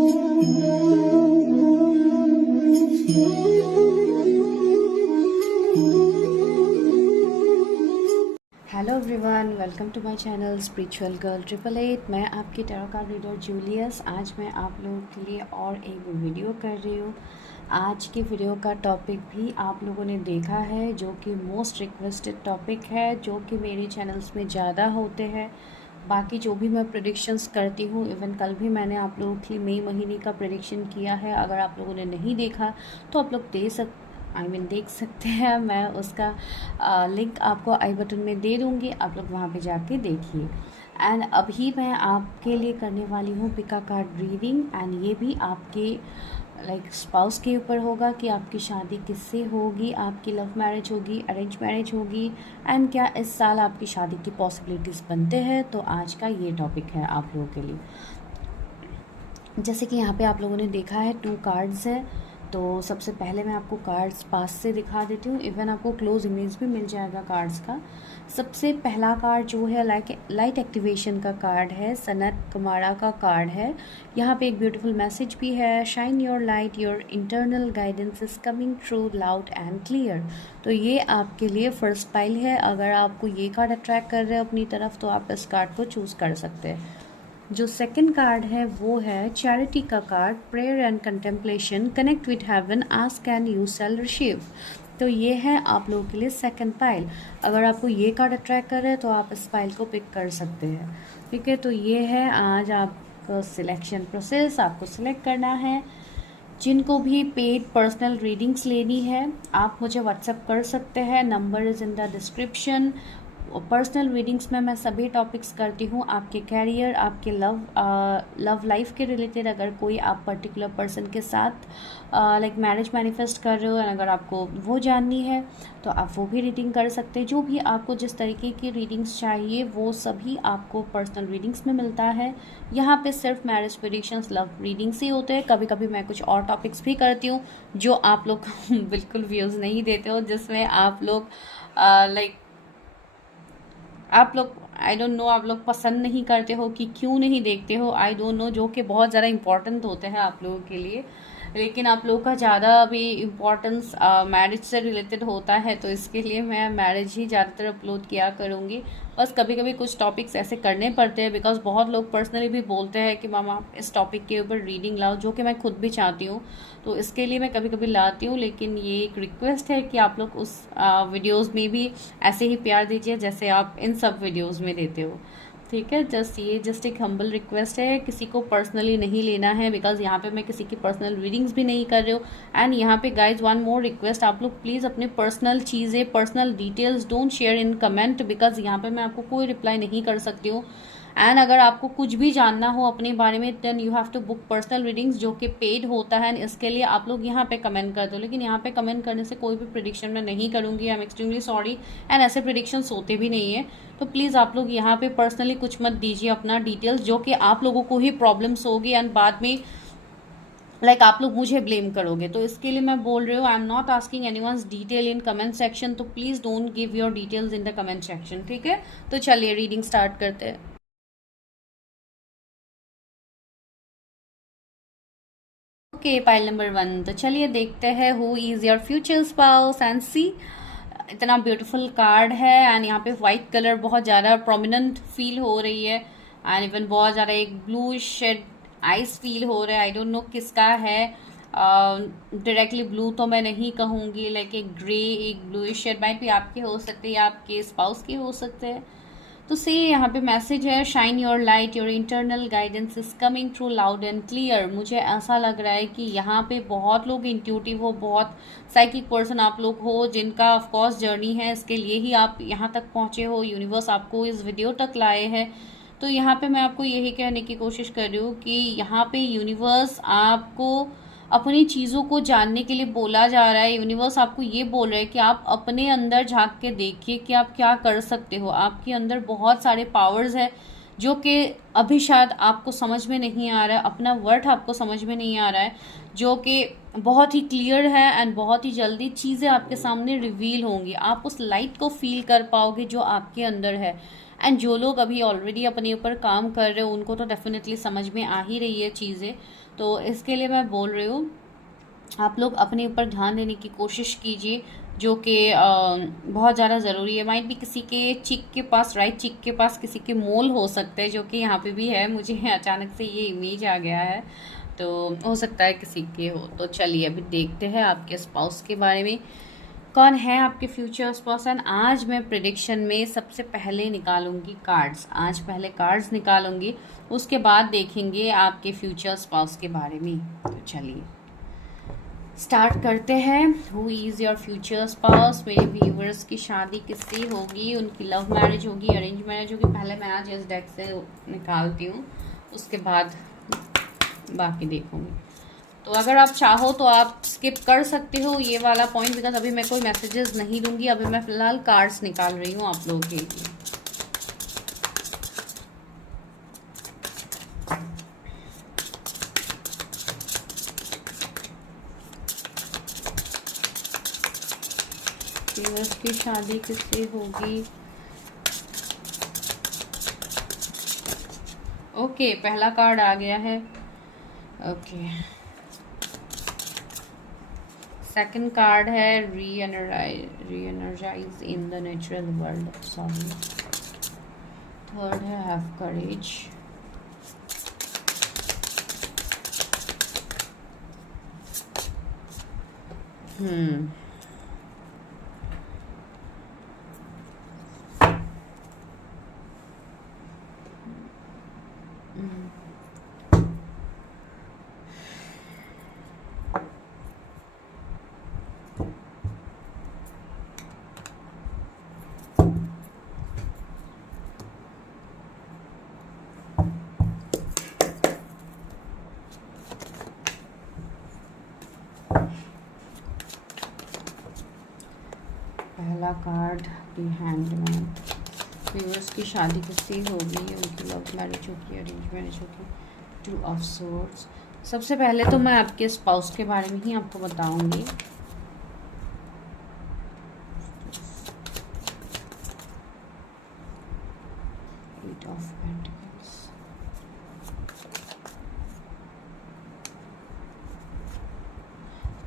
Hello everyone, welcome to my channel spiritual girl 888। मैं आपकी tarot card reader Julius. आज मैं आप लोगों के लिए और एक वीडियो कर रही हूँ। आज की वीडियो का टॉपिक भी आप लोगों ने देखा है, जो कि मोस्ट रिक्वेस्टेड टॉपिक है, जो कि मेरे चैनल्स में ज़्यादा होते हैं। बाकी जो भी मैं प्रेडिक्शंस करती हूँ, इवन कल भी मैंने आप लोगों के लिए मई महीने का प्रेडिक्शन किया है। अगर आप लोगों ने नहीं देखा तो आप लोग देख सकते हैं। मैं उसका लिंक आपको आई बटन में दे दूँगी, आप लोग वहाँ पे जाके देखिए। एंड अभी मैं आपके लिए करने वाली हूँ पिका कार्ड रीडिंग। एंड ये भी आपके स्पाउस के ऊपर होगा कि आपकी शादी किससे होगी, आपकी लव मैरिज होगी, अरेंज मैरिज होगी, एंड क्या इस साल आपकी शादी की पॉसिबिलिटीज़ बनते हैं। तो आज का ये टॉपिक है आप लोगों के लिए। जैसे कि यहाँ पे आप लोगों ने देखा है 2 कार्ड्स है। तो सबसे पहले मैं आपको कार्ड्स पास से दिखा देती हूँ, इवन आपको क्लोज इमेज भी मिल जाएगा कार्ड्स का। सबसे पहला कार्ड जो है लाइट एक्टिवेशन का कार्ड है, सनत कुमारा का कार्ड है। यहाँ पे एक ब्यूटीफुल मैसेज भी है, shine your light, your internal guidance is coming through loud and clear. तो ये आपके लिए फर्स्ट पाइल है। अगर आपको ये कार्ड अट्रैक्ट कर रहे हो अपनी तरफ तो आप इस कार्ड को चूज़ कर सकते हैं। जो सेकंड कार्ड है वो है चैरिटी का card, prayer and contemplation, connect with heaven, ask and you shall receive. तो ये है आप लोगों के लिए सेकंड पाइल। अगर आपको ये कार्ड अट्रैक्ट कर रहे हैं तो आप इस पाइल को पिक कर सकते हैं। ठीक है, तो ये है आज आपका सिलेक्शन प्रोसेस। आपको सिलेक्ट करना है। जिनको भी पेड पर्सनल रीडिंग्स लेनी है आप मुझे व्हाट्सएप कर सकते हैं, number is in the description. Personal readings में मैं सभी टॉपिक्स करती हूँ, आपके कैरियर, आपके लव लाइफ के रिलेटेड। अगर कोई आप पर्टिकुलर पर्सन के साथ मैरिज मैनिफेस्ट कर रहे हो, अगर आपको वो जाननी है तो आप वो भी रीडिंग कर सकते हैं। जो भी आपको जिस तरीके की रीडिंग्स चाहिए वो सभी आपको पर्सनल रीडिंग्स में मिलता है। यहाँ पे सिर्फ मैरिज प्रेडिक्शंस, लव रीडिंग्स ही होते हैं। कभी कभी मैं कुछ और टॉपिक्स भी करती हूँ जो आप लोग बिल्कुल व्यूज़ नहीं देते हो, जिसमें आप लोग आई डोंट नो, आप लोग पसंद नहीं करते हो कि क्यों नहीं देखते हो, आई डोंट नो, जो कि बहुत ज़्यादा इंपॉर्टेंट होते हैं आप लोगों के लिए। लेकिन आप लोगों का ज़्यादा भी इम्पोर्टेंस मैरिज से रिलेटेड होता है, तो इसके लिए मैं मैरिज ही ज़्यादातर अपलोड किया करूँगी। बस कभी कभी कुछ टॉपिक्स ऐसे करने पड़ते हैं, बिकॉज बहुत लोग पर्सनली भी बोलते हैं कि मामा आप इस टॉपिक के ऊपर रीडिंग लाओ, जो कि मैं खुद भी चाहती हूँ। तो इसके लिए मैं कभी कभी लाती हूँ, लेकिन ये एक रिक्वेस्ट है कि आप लोग उस वीडियोज़ में भी ऐसे ही प्यार दीजिए जैसे आप इन सब वीडियोज़ में देते हो। ठीक है, जस्ट एक हम्बल रिक्वेस्ट है, किसी को पर्सनली नहीं लेना है, बिकॉज यहाँ पे मैं किसी की पर्सनल रीडिंग्स भी नहीं कर रही हूँ। एंड यहाँ पे गाइज वन मोर रिक्वेस्ट, आप लोग प्लीज़ अपने पर्सनल चीज़ें, personal details don't share in comment, because यहाँ पे मैं आपको कोई रिप्लाई नहीं कर सकती हूँ। एंड अगर आपको कुछ भी जानना हो अपने बारे में then you have to book personal readings, जो कि पेड होता है। इसके लिए आप लोग यहाँ पे कमेंट कर दो, लेकिन यहाँ पे कमेंट करने से कोई भी प्रेडिक्शन मैं नहीं करूँगी। I am extremely sorry. And ऐसे प्रेडिक्शंस होते भी नहीं है, तो प्लीज़ आप लोग यहाँ पे पर्सनली कुछ मत दीजिए अपना डिटेल्स, जो कि आप लोगों को ही प्रॉब्लम्स होगी एंड बाद में आप लोग मुझे ब्लेम करोगे। तो इसके लिए मैं बोल रही हूँ, I am not asking anyone's detail in comment section, तो please don't give your details in the comment section. ठीक है, तो चलिए रीडिंग स्टार्ट करते हैं। Okay, pile number 1। तो चलिए देखते हैं who is your future spouse and see. इतना ब्यूटीफुल कार्ड है एंड यहाँ पे वाइट कलर बहुत ज़्यादा प्रोमिनेंट फील हो रही है एंड इवन बहुत ज़्यादा एक ब्लू शेड आइस फील हो रहा है। आई डोंट नो किसका है, डायरेक्टली ब्लू तो मैं नहीं कहूँगी, एक ग्रे, एक ब्लू शेड माइट भी आपके हो सकते हैं या आपके स्पाउस के हो सकते हैं। तो सी यहाँ पे मैसेज है, shine your light, your internal guidance is coming through loud and clear. मुझे ऐसा लग रहा है कि यहाँ पे बहुत लोग इंट्यूटिव हो, बहुत साइकिक पर्सन आप लोग हो, जिनका ऑफकोर्स जर्नी है, इसके लिए ही आप यहाँ तक पहुँचे हो, यूनिवर्स आपको इस वीडियो तक लाए हैं। तो यहाँ पे मैं आपको यही कहने की कोशिश कर रही हूँ कि यहाँ पे यूनिवर्स आपको अपनी चीज़ों को जानने के लिए बोला जा रहा है। यूनिवर्स आपको ये बोल रहा है कि आप अपने अंदर झांक के देखिए कि आप क्या कर सकते हो। आपके अंदर बहुत सारे पावर्स है जो कि अभी शायद आपको समझ में नहीं आ रहा है, अपना वर्थ आपको समझ में नहीं आ रहा है, जो कि बहुत ही क्लियर है एंड बहुत ही जल्दी चीज़ें आपके सामने रिवील होंगी। आप उस लाइट को फील कर पाओगे जो आपके अंदर है एंड जो लोग अभी ऑलरेडी अपने ऊपर काम कर रहे हो उनको तो डेफिनेटली समझ में आ ही रही है चीज़ें, तो इसके लिए मैं बोल रही हूँ आप लोग अपने ऊपर ध्यान देने की कोशिश कीजिए, जो कि बहुत ज़्यादा ज़रूरी है। माइट भी किसी के चिक के पास, राइट चिक के पास किसी के मोल हो सकते हैं, जो कि यहाँ पे भी है, मुझे अचानक से ये इमेज आ गया है, तो हो सकता है किसी के हो। तो चलिए अभी देखते हैं आपके स्पाउस के बारे में, कौन है आपके फ्यूचर स्पाउस। एंड आज मैं प्रिडिक्शन में सबसे पहले निकालूंगी कार्ड्स, आज पहले कार्ड्स निकालूंगी, उसके बाद देखेंगे आपके फ्यूचर स्पाउस के बारे में। तो चलिए स्टार्ट करते हैं। Who is your future spouse. मेरे व्यूवर्स की शादी किससे होगी, उनकी लव मैरिज होगी, अरेंज मैरिज होगी। पहले मैं आज इस डेक से निकालती हूँ, उसके बाद बाकी देखूंगी। तो अगर आप चाहो तो आप स्किप कर सकते हो ये वाला पॉइंट, बिकॉज अभी मैं कोई मैसेजेस नहीं दूंगी। अभी मैं फिलहाल कार्ड्स निकाल रही हूँ आप लोगों के लिए। की शादी किससे होगी। ओके, पहला कार्ड आ गया है। ओके, सेकंड कार्ड है reenergise in the natural world, sorry. Third है हैव करेज। पहला कार्ड द हैंगमैन। व्यूअर्स की शादी किससे होगी, उनकी लव मैरिज होगी, अरेंज मैरिज होगी। Two of swords. सबसे पहले तो मैं आपके स्पाउस के बारे में ही आपको बताऊंगी। Eight of pentacles,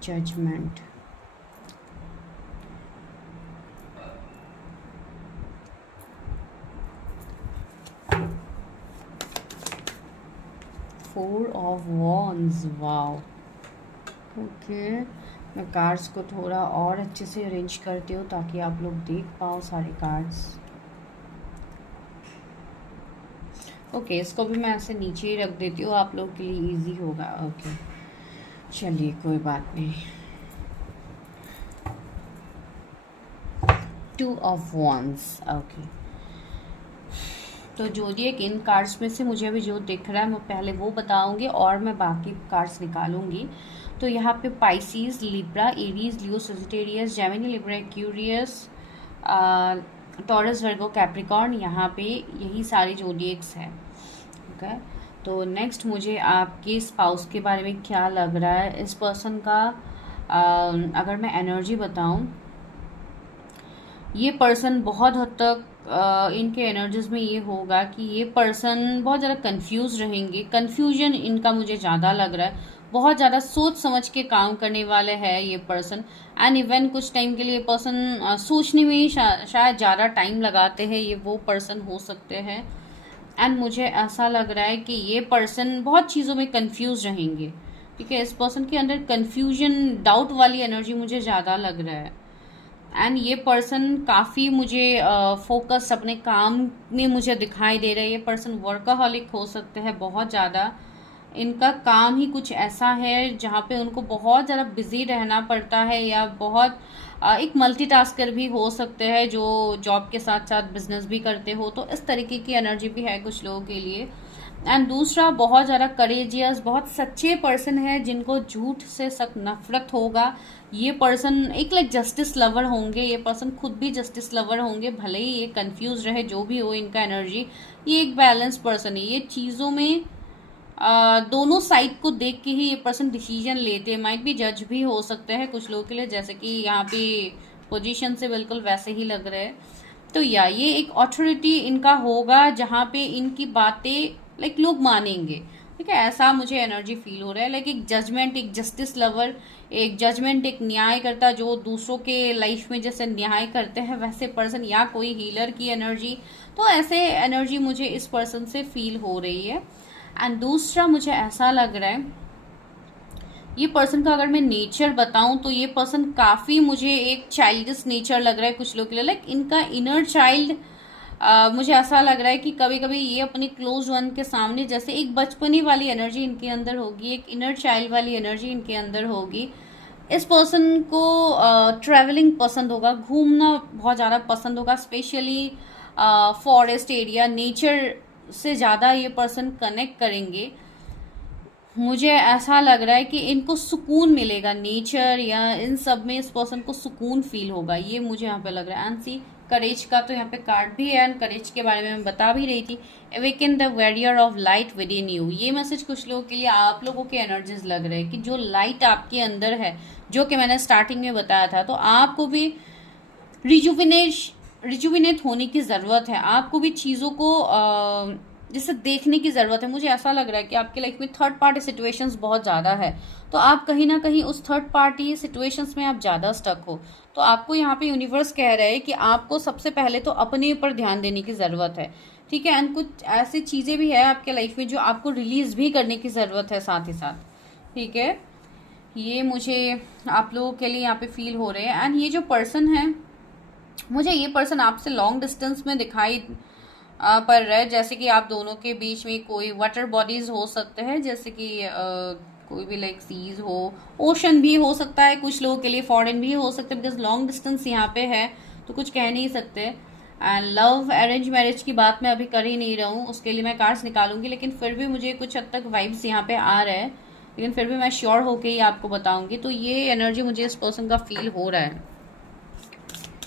judgement, four of wands. Wow, okay. मैं कार्ड्स को थोड़ा और अच्छे से अरेंज करती हूँ ताकि आप लोग देख पाओ सारे कार्ड्स। ओके, इसको भी मैं ऐसे नीचे ही रख देती हूँ, आप लोग के लिए इजी होगा। ओके, चलिए कोई बात नहीं। Two of wands, okay. तो जोडिएक इन कार्ड्स में से मुझे अभी जो दिख रहा है मैं पहले वो बताऊंगी और मैं बाकी कार्ड्स निकालूंगी। तो यहाँ पे Pisces, Libra, Aries, Leo, Sagittarius, Gemini, Libra, Aquarius, Taurus, Virgo, Capricorn, यहाँ पे यही सारे जोडिएक्स हैं। ओके, तो नेक्स्ट मुझे आपके स्पाउस के बारे में क्या लग रहा है। इस पर्सन का अगर मैं एनर्जी बताऊं, ये पर्सन बहुत हद तक इनके एनर्जीज में ये होगा कि ये पर्सन बहुत ज़्यादा कंफ्यूज रहेंगे। कंफ्यूजन इनका मुझे ज़्यादा लग रहा है, बहुत ज़्यादा सोच समझ के काम करने वाले हैं ये पर्सन। एंड इवन कुछ टाइम के लिए पर्सन सोचने में ही शायद ज़्यादा टाइम लगाते हैं, ये वो पर्सन हो सकते हैं। एंड मुझे ऐसा लग रहा है कि ये पर्सन बहुत चीज़ों में कंफ्यूज रहेंगे, ठीक है। इस पर्सन के अंदर कंफ्यूजन, डाउट वाली एनर्जी मुझे ज़्यादा लग रहा है। एंड ये पर्सन काफ़ी मुझे फोकस अपने काम में मुझे दिखाई दे रहा है। ये पर्सन वर्कaholic हो सकते हैं बहुत ज़्यादा। इनका काम ही कुछ ऐसा है जहाँ पे उनको बहुत ज़्यादा बिजी रहना पड़ता है, या बहुत एक मल्टीटास्कर भी हो सकते हैं जो जॉब के साथ साथ बिजनेस भी करते हो। तो इस तरीके की एनर्जी भी है कुछ लोगों के लिए। एंड दूसरा, बहुत ज़्यादा करेजियस, बहुत सच्चे पर्सन है जिनको झूठ से सख्त नफरत होगा। ये पर्सन एक लाइक जस्टिस लवर होंगे, ये पर्सन खुद भी जस्टिस लवर होंगे, भले ही ये कंफ्यूज रहे, जो भी हो इनका एनर्जी। ये एक बैलेंस पर्सन है, ये चीज़ों में दोनों साइड को देख के ही ये पर्सन डिसीजन लेते हैं। माइट भी जज भी हो सकते हैं कुछ लोगों के लिए, जैसे कि यहाँ पे पोजीशन से बिल्कुल वैसे ही लग रहे हैं। तो या ये एक ऑथोरिटी इनका होगा जहाँ पे इनकी बातें लाइक लोग मानेंगे। ठीक है, ऐसा मुझे एनर्जी फील हो रहा है। लाइक एक जजमेंट, एक जस्टिस लवर, एक जजमेंट, एक न्याय करता, जो दूसरों के लाइफ में जैसे न्याय करते हैं वैसे पर्सन, या कोई हीलर की एनर्जी। तो ऐसे एनर्जी मुझे इस पर्सन से फील हो रही है। एंड दूसरा मुझे ऐसा लग रहा है, ये पर्सन का अगर मैं नेचर बताऊं तो ये पर्सन काफी मुझे एक चाइल्डिश नेचर लग रहा है कुछ लोग के लिए। लाइक इनका इनर चाइल्ड, मुझे ऐसा लग रहा है कि कभी कभी ये अपनी क्लोज वन के सामने जैसे एक बचपनी वाली एनर्जी इनके अंदर होगी, एक इनर चाइल्ड वाली एनर्जी इनके अंदर होगी। इस पर्सन को ट्रैवलिंग पसंद होगा, घूमना बहुत ज़्यादा पसंद होगा, स्पेशली फॉरेस्ट एरिया, नेचर से ज़्यादा ये पर्सन कनेक्ट करेंगे। मुझे ऐसा लग रहा है कि इनको सुकून मिलेगा, नेचर या इन सब में इस पर्सन को सुकून फील होगा, ये मुझे यहाँ पे लग रहा है। एंड सी करेज का तो यहाँ पे कार्ड भी है, एंड करेज के बारे में मैं बता भी रही थी। Awaken the warrior of light with in you, ये मैसेज कुछ लोगों के लिए, आप लोगों के एनर्जीज लग रहे हैं कि जो लाइट आपके अंदर है, जो कि मैंने स्टार्टिंग में बताया था, तो आपको भी रिजुविनेट होने की ज़रूरत है। आपको भी चीज़ों को जिसे देखने की ज़रूरत है। मुझे ऐसा लग रहा है कि आपकी लाइफ में थर्ड पार्टी सिचुएशंस बहुत ज़्यादा है, तो आप कहीं ना कहीं उस थर्ड पार्टी सिचुएशंस में आप ज़्यादा स्टक हो। तो आपको यहाँ पे यूनिवर्स कह रहा है कि आपको सबसे पहले तो अपने ऊपर ध्यान देने की ज़रूरत है। ठीक है, एंड कुछ ऐसी चीज़ें भी है आपके लाइफ में जो आपको रिलीज़ भी करने की ज़रूरत है साथ ही साथ। ठीक है, ये मुझे आप लोगों के लिए यहाँ पे फील हो रहे हैं। एंड ये जो पर्सन है, मुझे ये पर्सन आपसे लॉन्ग डिस्टेंस में दिखाई पड़ रहा है, जैसे कि आप दोनों के बीच में कोई वाटर बॉडीज हो सकते हैं, जैसे कि कोई भी लाइक सीज हो, ओशन भी हो सकता है, कुछ लोगों के लिए फॉरेन भी हो सकता है, बिकॉज लॉन्ग डिस्टेंस यहाँ पे है तो कुछ कह नहीं सकते। एंड लव अरेंज मैरिज की बात मैं अभी कर ही नहीं रहा हूँ, उसके लिए मैं कार्ड्स निकालूंगी, लेकिन फिर भी मुझे कुछ हद तक वाइब्स यहाँ पे आ रहा है, लेकिन फिर भी मैं श्योर होके ही आपको बताऊंगी। तो ये एनर्जी मुझे इस पर्सन का फील हो रहा है।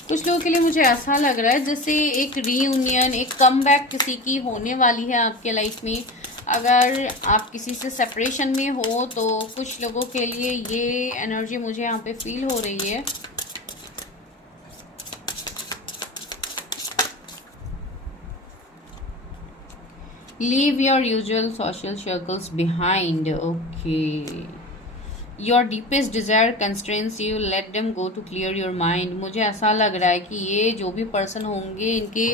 कुछ लोगों के लिए मुझे ऐसा लग रहा है जैसे एक रीयूनियन, एक कमबैक किसी की होने वाली है आपके लाइफ में। अगर आप किसी से सेपरेशन में हो तो कुछ लोगों के लिए ये एनर्जी मुझे यहाँ पे फील हो रही है। Leave your usual social circles behind. Okay, your deepest desire constraints you, let them go to clear your mind. मुझे ऐसा लग रहा है कि ये जो भी पर्सन होंगे इनके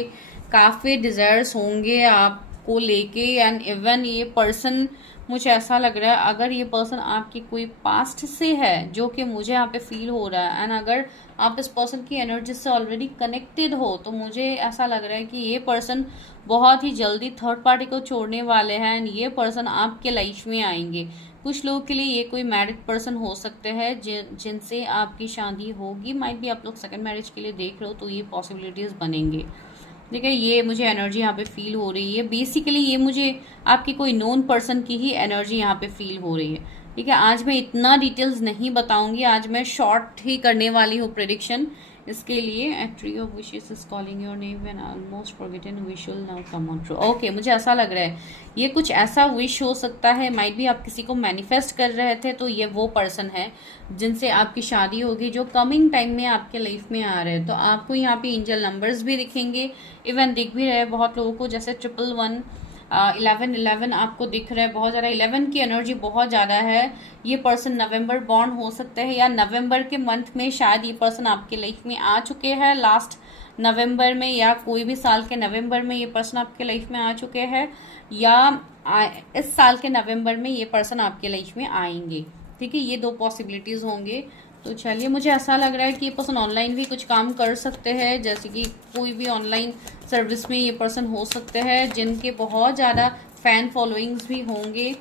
काफ़ी डिज़ायर्स होंगे आपको लेके। एंड इवन ये पर्सन, मुझे ऐसा लग रहा है अगर ये पर्सन आपकी कोई पास्ट से है, जो कि मुझे यहाँ पे फील हो रहा है, एंड अगर आप इस पर्सन की एनर्जी से ऑलरेडी कनेक्टेड हो, तो मुझे ऐसा लग रहा है कि ये पर्सन बहुत ही जल्दी थर्ड पार्टी को छोड़ने वाले हैं, एंड ये पर्सन आपके लाइफ में आएंगे। कुछ लोगों के लिए ये कोई मैरिड पर्सन हो सकते हैं जिनसे आपकी शादी होगी। माइट भी आप लोग सेकंड मैरिज के लिए देख रहे हो, तो ये पॉसिबिलिटीज़ बनेंगे। ठीक है, ये मुझे एनर्जी यहाँ पे फील हो रही है। बेसिकली ये मुझे आपकी कोई नोन पर्सन की ही एनर्जी यहाँ पे फील हो रही है। ठीक है, आज मैं इतना डिटेल्स नहीं बताऊंगी, आज मैं शॉर्ट ही करने वाली हूँ प्रेडिक्शन इसके लिए। A tree of wishes is calling your name when almost forgotten wish will now come on true. Okay, मुझे ऐसा लग रहा है ये कुछ ऐसा विश हो सकता है, माइट भी आप किसी को मैनिफेस्ट कर रहे थे, तो ये वो पर्सन है जिनसे आपकी शादी होगी, जो कमिंग टाइम में आपके लाइफ में आ रहे हैं। तो आपको यहाँ पे एंजल नंबर्स भी दिखेंगे, इवन दिख भी रहे बहुत लोगों को, जैसे 111 11 आपको दिख रहा है बहुत ज़्यादा। 11 की एनर्जी बहुत ज़्यादा है। ये पर्सन नवंबर बॉर्न हो सकते हैं, या नवंबर के मंथ में शायद ये पर्सन आपके लाइफ में आ चुके हैं, लास्ट नवंबर में, या कोई भी साल के नवंबर में ये पर्सन आपके लाइफ में आ चुके हैं, या इस साल के नवंबर में ये पर्सन आपके लाइफ में आएंगे। ठीक है, ये दो पॉसिबिलिटीज़ होंगे। तो चलिए, मुझे ऐसा लग रहा है कि ये पर्सन ऑनलाइन भी कुछ काम कर सकते हैं, जैसे कि कोई भी ऑनलाइन सर्विस में ये पर्सन हो सकते हैं, जिनके बहुत ज़्यादा फैन फॉलोइंग्स भी होंगे।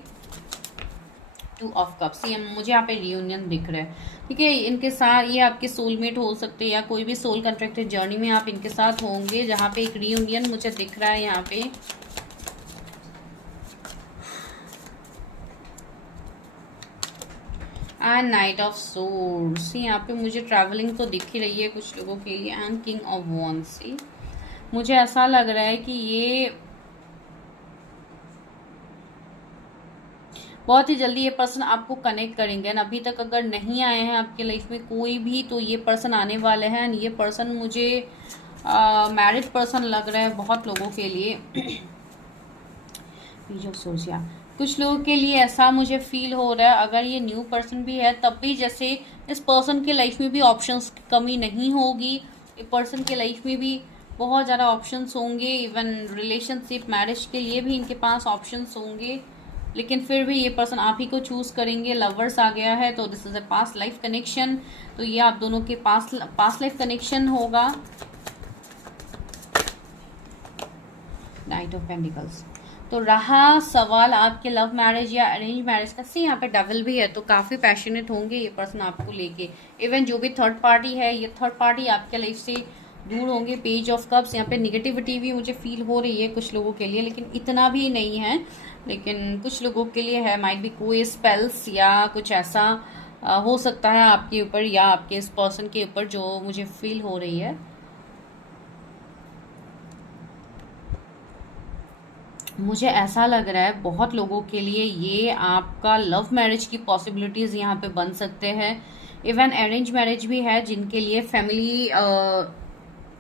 2 ऑफ कप्स, ये मुझे यहाँ पे रियूनियन दिख रहा है। ठीक है, इनके साथ ये आपके सोलमेट हो सकते हैं, या कोई भी सोल कॉन्ट्रैक्टेड जर्नी में आप इनके साथ होंगे, जहाँ पे एक रियूनियन मुझे दिख रहा है यहाँ पे। एंड नाइट ऑफ सोर्ड्स, यहाँ पे मुझे ट्रैवलिंग तो दिख ही रही है कुछ लोगों के लिए। एंड किंग ऑफ वॉन्ड्स, मुझे ऐसा लग रहा है कि ये बहुत ही जल्दी ये पर्सन आपको कनेक्ट करेंगे। एंड अभी तक अगर नहीं आए हैं आपके लाइफ में कोई भी, तो ये पर्सन आने वाले हैं। एंड ये पर्सन मुझे मैरिड पर्सन लग रहा है बहुत लोगों के लिए। जो सोचिया कुछ लोगों के लिए ऐसा मुझे फील हो रहा है, अगर ये न्यू पर्सन भी है तब भी जैसे इस पर्सन के लाइफ में भी ऑप्शंस की कमी नहीं होगी। इस पर्सन के लाइफ में भी बहुत ज़्यादा ऑप्शंस होंगे, इवन रिलेशनशिप मैरिज के लिए भी इनके पास ऑप्शंस होंगे, लेकिन फिर भी ये पर्सन आप ही को चूज करेंगे। लवर्स आ गया है तो this is a past life connection, तो ये आप दोनों के पास्ट लाइफ कनेक्शन होगा। Night of pentacles. तो रहा सवाल आपके लव मैरिज या अरेंज मैरिज का, सी यहाँ पे डबल भी है, तो काफ़ी पैशनेट होंगे ये पर्सन आपको लेके। इवन जो भी थर्ड पार्टी है, ये थर्ड पार्टी आपके लाइफ से दूर होंगे। पेज ऑफ कप्स, यहाँ पे निगेटिविटी भी मुझे फील हो रही है कुछ लोगों के लिए, लेकिन इतना भी नहीं है, लेकिन कुछ लोगों के लिए है। माइट भी कोई स्पेल्स या कुछ ऐसा हो सकता है आपके ऊपर या आपके इस पर्सन के ऊपर, जो मुझे फील हो रही है। मुझे ऐसा लग रहा है बहुत लोगों के लिए ये आपका लव मैरिज की पॉसिबिलिटीज़ यहाँ पे बन सकते हैं। इवन अरेंज मैरिज भी है जिनके लिए फैमिली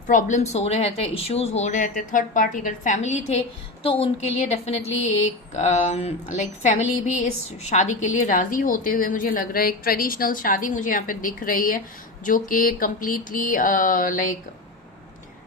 प्रॉब्लम्स हो रहे थे, इश्यूज हो रहे थे। थर्ड पार्टी अगर फैमिली थे तो उनके लिए डेफिनेटली एक लाइक फैमिली भी इस शादी के लिए राज़ी होते हुए मुझे लग रहा है। एक ट्रेडिशनल शादी मुझे यहाँ पे दिख रही है जो कि कम्प्लीटली लाइक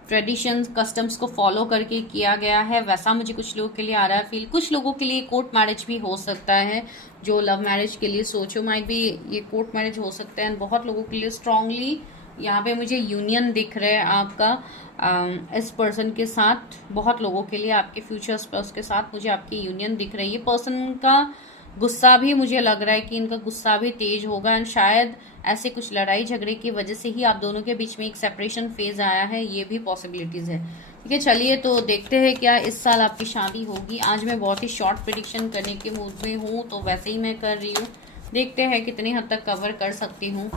ट्रेडिशंस कस्टम्स को फॉलो करके किया गया है, वैसा मुझे कुछ लोगों के लिए आ रहा है फील। कुछ लोगों के लिए कोर्ट मैरिज भी हो सकता है, जो लव मैरिज के लिए सोचो माइट भी ये कोर्ट मैरिज हो सकता है। बहुत लोगों के लिए स्ट्रांगली यहाँ पे मुझे यूनियन दिख रहा है आपका इस पर्सन के साथ। बहुत लोगों के लिए आपके फ्यूचर स्पाउस के साथ मुझे आपकी यूनियन दिख रही है। पर्सन का गुस्सा भी मुझे लग रहा है कि इनका गुस्सा भी तेज होगा, एंड शायद ऐसे कुछ लड़ाई झगड़े की वजह से ही आप दोनों के बीच में एक सेपरेशन फेज आया है, ये भी पॉसिबिलिटीज है। ठीक है, चलिए तो देखते हैं क्या इस साल आपकी शादी होगी। आज मैं बहुत ही शॉर्ट प्रिडिक्शन करने के मूड में हूँ, तो वैसे ही मैं कर रही हूँ। देखते हैं कितनी हद तक कवर कर सकती हूँ।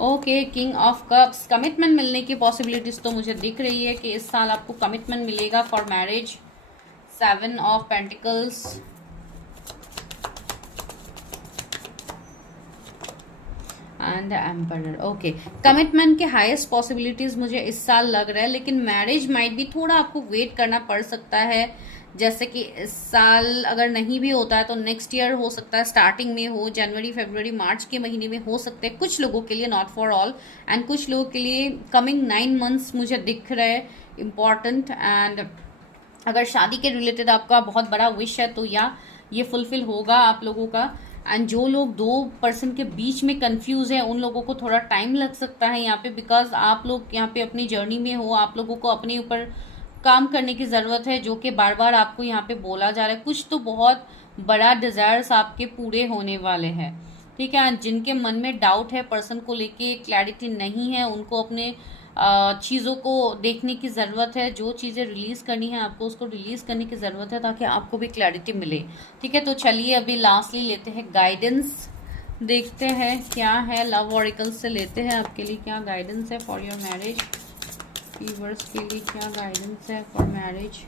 Okay, king of cups, commitment मिलने की पॉसिबिलिटीज तो मुझे दिख रही है कि इस साल आपको कमिटमेंट मिलेगा for marriage. 7 of pentacles and the emperor. Okay, commitment के हाईएस्ट पॉसिबिलिटीज मुझे इस साल लग रहा है, लेकिन मैरिज माइट भी थोड़ा आपको वेट करना पड़ सकता है। जैसे कि इस साल अगर नहीं भी होता है तो नेक्स्ट ईयर हो सकता है, स्टार्टिंग में हो, जनवरी फरवरी मार्च के महीने में हो सकते हैं कुछ लोगों के लिए, नॉट फॉर ऑल। एंड कुछ लोगों के लिए कमिंग 9 मंथ्स मुझे दिख रहा है इम्पॉर्टेंट। एंड अगर शादी के रिलेटेड आपका बहुत बड़ा विश है तो या ये फुलफिल होगा आप लोगों का। एंड जो लोग दो पर्सन के बीच में कंफ्यूज है उन लोगों को थोड़ा टाइम लग सकता है यहाँ पे, बिकॉज आप लोग यहाँ पे अपनी जर्नी में हो, आप लोगों को अपने ऊपर काम करने की ज़रूरत है, जो कि बार बार आपको यहाँ पे बोला जा रहा है। कुछ तो बहुत बड़ा डिज़ायर्स आपके पूरे होने वाले हैं। ठीक है, जिनके मन में डाउट है, पर्सन को लेके क्लैरिटी नहीं है, उनको अपने चीज़ों को देखने की ज़रूरत है। जो चीज़ें रिलीज़ करनी है आपको उसको रिलीज़ करने की ज़रूरत है ताकि आपको भी क्लैरिटी मिले। ठीक है, तो चलिए अभी लास्टली लेते हैं गाइडेंस, देखते हैं क्या है लव ऑरिकल से लेते हैं आपके लिए क्या गाइडेंस है फॉर योर मैरिज। व्यूअर्स के लिए क्या गाइडेंस है फॉर मैरिज,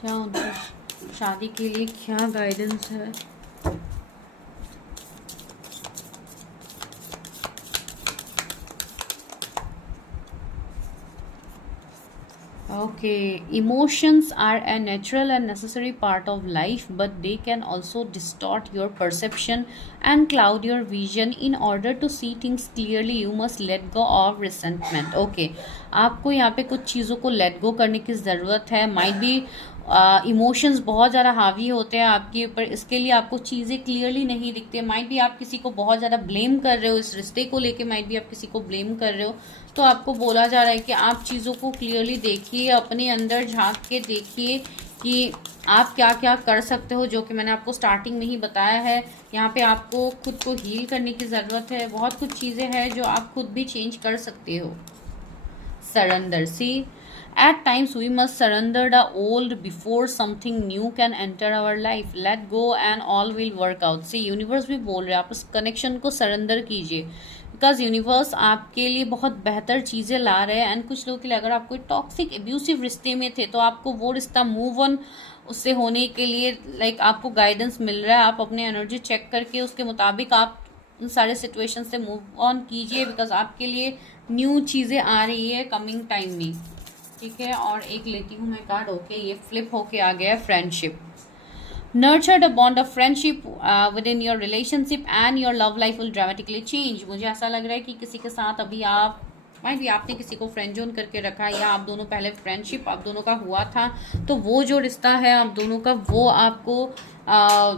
क्या उनकी शादी के लिए क्या गाइडेंस है। Okay, emotions are a natural and necessary part of life, but they can also distort your perception and cloud your vision. In order to see things clearly, you must let go of resentment. Okay, आपको यहाँ पे कुछ चीज़ों को let go करने की ज़रूरत है। Might be इमोशंस बहुत ज़्यादा हावी होते हैं आपके ऊपर, इसके लिए आपको चीज़ें क्लियरली नहीं दिखते। माइट भी आप किसी को बहुत ज़्यादा ब्लेम कर रहे हो इस रिश्ते को लेके, माइट भी आप किसी को ब्लेम कर रहे हो, तो आपको बोला जा रहा है कि आप चीज़ों को क्लियरली देखिए, अपने अंदर झांक के देखिए कि आप क्या क्या कर सकते हो, जो कि मैंने आपको स्टार्टिंग में ही बताया है। यहाँ पे आपको खुद को हील करने की ज़रूरत है। बहुत कुछ चीज़ें हैं जो आप खुद भी चेंज कर सकते हो। Surrender, see at times we must surrender the old before something new can enter our life. Let go and all will work out. See, universe भी बोल रहे हैं आप उस कनेक्शन को सरेंडर कीजिए, बिकॉज यूनिवर्स आपके लिए बहुत बेहतर चीज़ें ला रहे हैं। एंड कुछ लोगों के लिए अगर आप कोई टॉक्सिक एब्यूसिव रिश्ते में थे तो आपको वो रिश्ता मूव ऑन उससे होने के लिए लाइक आपको गाइडेंस मिल रहा है। आप अपने एनर्जी चेक करके उसके मुताबिक आप उन सारे सिचुएशन से मूव ऑन कीजिए, बिकॉज आपके लिए न्यू चीज़ें आ रही है कमिंग टाइम में, ठीक है। और एक लेती हूँ मैं कार्ड, ओके, ये फ्लिप होके आ गया है friendship. Nurture the bond of friendship within your relationship and your love life will dramatically change। मुझे ऐसा लग रहा है कि किसी के साथ अभी आप भी आपने किसी को फ्रेंड जोन करके रखा है, या आप दोनों पहले फ्रेंडशिप आप दोनों का हुआ था, तो वो जो रिश्ता है आप दोनों का वो आपको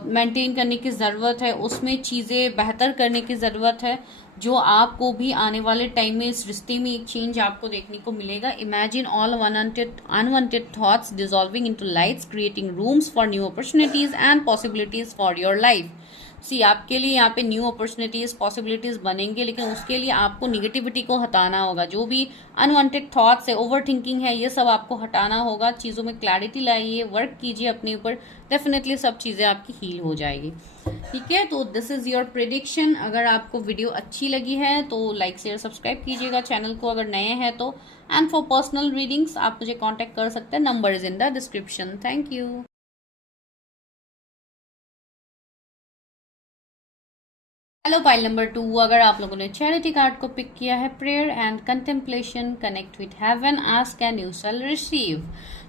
मेंटेन करने की ज़रूरत है, उसमें चीज़ें बेहतर करने की ज़रूरत है, जो आपको भी आने वाले टाइम में इस रिश्ते में एक चेंज आपको देखने को मिलेगा। Imagine all unwanted thoughts dissolving into lights, creating rooms for new opportunities and possibilities for your life. See आपके लिए यहाँ पे न्यू अपॉर्चुनिटीज पॉसिबिलिटीज बनेंगे, लेकिन उसके लिए आपको निगेटिविटी को हटाना होगा। जो भी अनवांटेड थॉट्स है, ओवर थिंकिंग है, ये सब आपको हटाना होगा। चीज़ों में क्लैरिटी लाइए, वर्क कीजिए अपने ऊपर, डेफिनेटली सब चीज़ें आपकी हील हो जाएगी, ठीक है। तो दिस इज़ योर प्रेडिक्शन। अगर आपको वीडियो अच्छी लगी है तो लाइक शेयर सब्सक्राइब कीजिएगा चैनल को अगर नए हैं तो। एंड फॉर पर्सनल रीडिंग्स आप मुझे कॉन्टैक्ट कर सकते हैं, number is in the description. Thank you. Hello pile number 2, अगर आप लोगों ने चैरिटी कार्ड को पिक किया है, prayer and contemplation, connect with heaven, ask and you shall receive.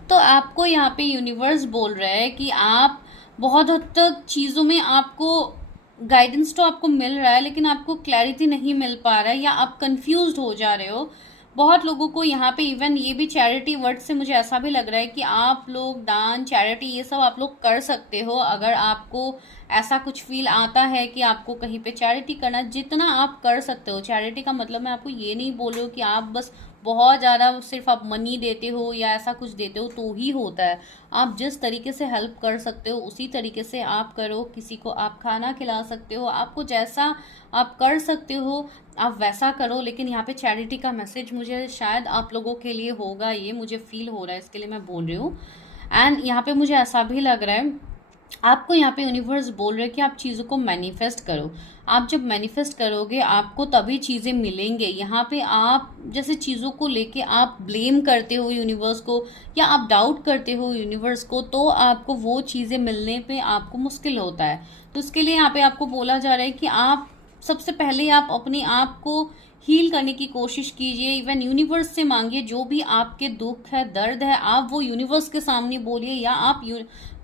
तो आपको यहाँ पे यूनिवर्स बोल रहा है कि आप बहुत हद तक चीज़ों में आपको गाइडेंस तो आपको मिल रहा है, लेकिन आपको क्लैरिटी नहीं मिल पा रहा है, या आप कंफ्यूज्ड हो जा रहे हो। बहुत लोगों को यहाँ पे इवन ये भी चैरिटी वर्ड से मुझे ऐसा भी लग रहा है कि आप लोग दान, चैरिटी, ये सब आप लोग कर सकते हो। अगर आपको ऐसा कुछ फील आता है कि आपको कहीं पे चैरिटी करना, जितना आप कर सकते हो। चैरिटी का मतलब मैं आपको ये नहीं बोल रही हूँ कि आप बस बहुत ज़्यादा सिर्फ आप मनी देते हो या ऐसा कुछ देते हो तो ही होता है। आप जिस तरीके से हेल्प कर सकते हो उसी तरीके से आप करो। किसी को आप खाना खिला सकते हो, आपको जैसा आप कर सकते हो आप वैसा करो। लेकिन यहाँ पे चैरिटी का मैसेज मुझे शायद आप लोगों के लिए होगा, ये मुझे फील हो रहा है, इसके लिए मैं बोल रही हूँ। एंड यहाँ पे मुझे ऐसा भी लग रहा है आपको यहाँ पे यूनिवर्स बोल रहे हैं कि आप चीज़ों को मैनिफेस्ट करो। आप जब मैनिफेस्ट करोगे आपको तभी चीज़ें मिलेंगे। यहाँ पे आप जैसे चीज़ों को लेके आप ब्लेम करते हो यूनिवर्स को, या आप डाउट करते हो यूनिवर्स को, तो आपको वो चीज़ें मिलने पे आपको मुश्किल होता है। तो इसके लिए यहाँ पे आपको बोला जा रहा है कि आप सबसे पहले आप अपने आप को हील करने की कोशिश कीजिए। इवन यूनिवर्स से मांगिए, जो भी आपके दुख है, दर्द है, आप वो यूनिवर्स के सामने बोलिए, या आप